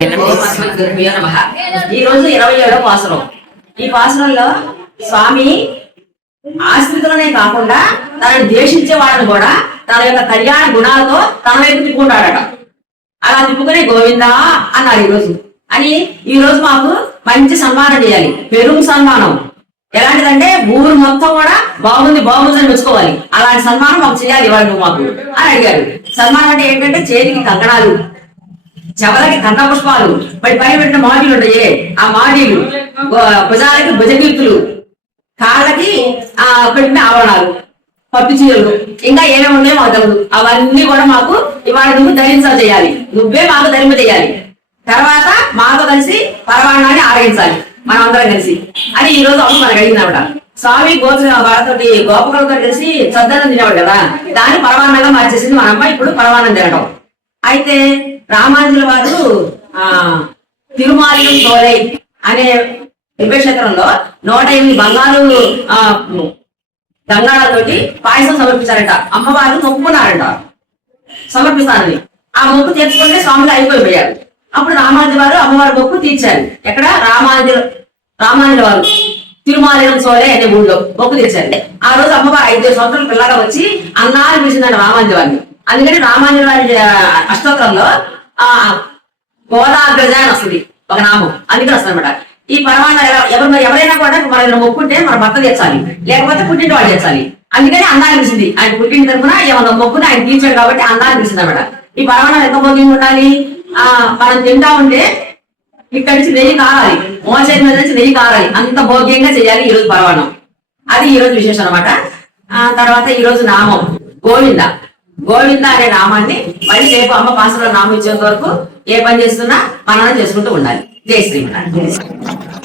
ఈ రోజు 27వ పాసురం. ఈ పాసురంలో స్వామి ఆశ్రితులనే కాకుండా తనని ద్వేషించే వాళ్ళని కూడా తన యొక్క కళ్యాణ గుణాలతో తన వైపు తిప్పుకుంటాడట. అలా తిప్పుకునే గోవిందా అన్నారు ఈ రోజు మాకు మంచి సన్మానం చేయాలి. పెరుగు సన్మానం ఎలాంటిదంటే ఊరు మొత్తం కూడా బాగుంది అని మెచ్చుకోవాలి. అలాంటి సన్మానం మాకు చేయాలి వాళ్ళు మాకు అని అడిగారు. సన్మానం అంటే ఏంటంటే చేతికి కంకణాలు, చెవలకి కన్న పుష్పాలు, మరి పైన పెట్టిన మాటీలు ఉంటాయి, ఆ మాటీలు, భుజాలకి భుజకీర్తులు, కాళ్ళకి పెట్టిన ఆవరణాలు, పట్టు చీరలు, ఇంకా ఏమేమి ఉన్నాయో మాకు తెలియదు. అవన్నీ కూడా మాకు ఇవాళ నువ్వు ధరించాలి చేయాలి, నువ్వే మాకు ధరింప చేయాలి. తర్వాత మాతో కలిసి పరమాన్నాన్ని ఆరగించాలి మనం అందరం కలిసి అని ఈ రోజు అమ్మ మనకు అడిగిందన్నమాట. స్వామి వాళ్ళతోటి గోపకులతో కలిసి సద్దనం తినేవాడు కదా, దాన్ని పరమాన్నంగా మార్చేసింది మన అమ్మ ఇప్పుడు పరమాన్నం తినడం. అయితే రామానుజుల వారు తిరుమాలి తోలై అనే దివ్యక్షేత్రంలో 108 బంగారు గంగాళతోటి పాయసం సమర్పించారట. అమ్మవారు మొక్కుకున్నారట సమర్పిస్తానని. ఆ మొక్కు తీర్చుకుంటే స్వామికి అయిపోయారు. అప్పుడు రామానుజుల వారు అమ్మవారి మొక్కు తీర్చారు. ఎక్కడ? రామానుజుల వారు తిరుమాలినం సోలే అనే ఊళ్ళో మొక్కు తీర్చారు. ఆ రోజు అమ్మవారు 5 సంవత్సరాల పిల్లగా వచ్చి అన్నాన్ని పిలిచిందండి రామానుజుల వారిని. అందుకని రామానుజుల వారి అష్టోత్తరంలో గోదాగ్రజ అని వస్తుంది ఒక నామం, అందుకని వస్తుంది అనమాట. ఈ పరమాన్న ఎవరైనా కూడా మనం మొక్కుంటే మన భర్త తెచ్చాలి, లేకపోతే పుట్టింటి వాళ్ళు తెచ్చాలి. అందుకని అన్నాన్ని పిలిచింది. ఆయన పుట్టింటి తరఫున ఏమన్నా మొక్కుని ఆయన తీర్చాడు కాబట్టి అన్నాన్ని పిలిచింది అనమాట. ఈ పరమాన్నం ఎంత భోగ్యంగా ఉండాలి? మనం తింటా ఉంటే ఇక్కడి నుంచి నెయ్యి కారాలి, మోచేతి మీద నుంచి నెయ్యి కారాలి, అంత భోగ్యంగా చేయాలి ఈ రోజు పరమాన్నం. అది ఈ రోజు విశేషం అనమాట. తర్వాత ఈ రోజు నామం గోవింద. గోవింద అనే నామాన్ని మళ్ళీ రేపు అమ్మ పాసలో నామం ఇచ్చేంత వరకు ఏ పని చేస్తున్నా మనం చేసుకుంటూ ఉండాలి. జై శ్రీమన్నారాయణ.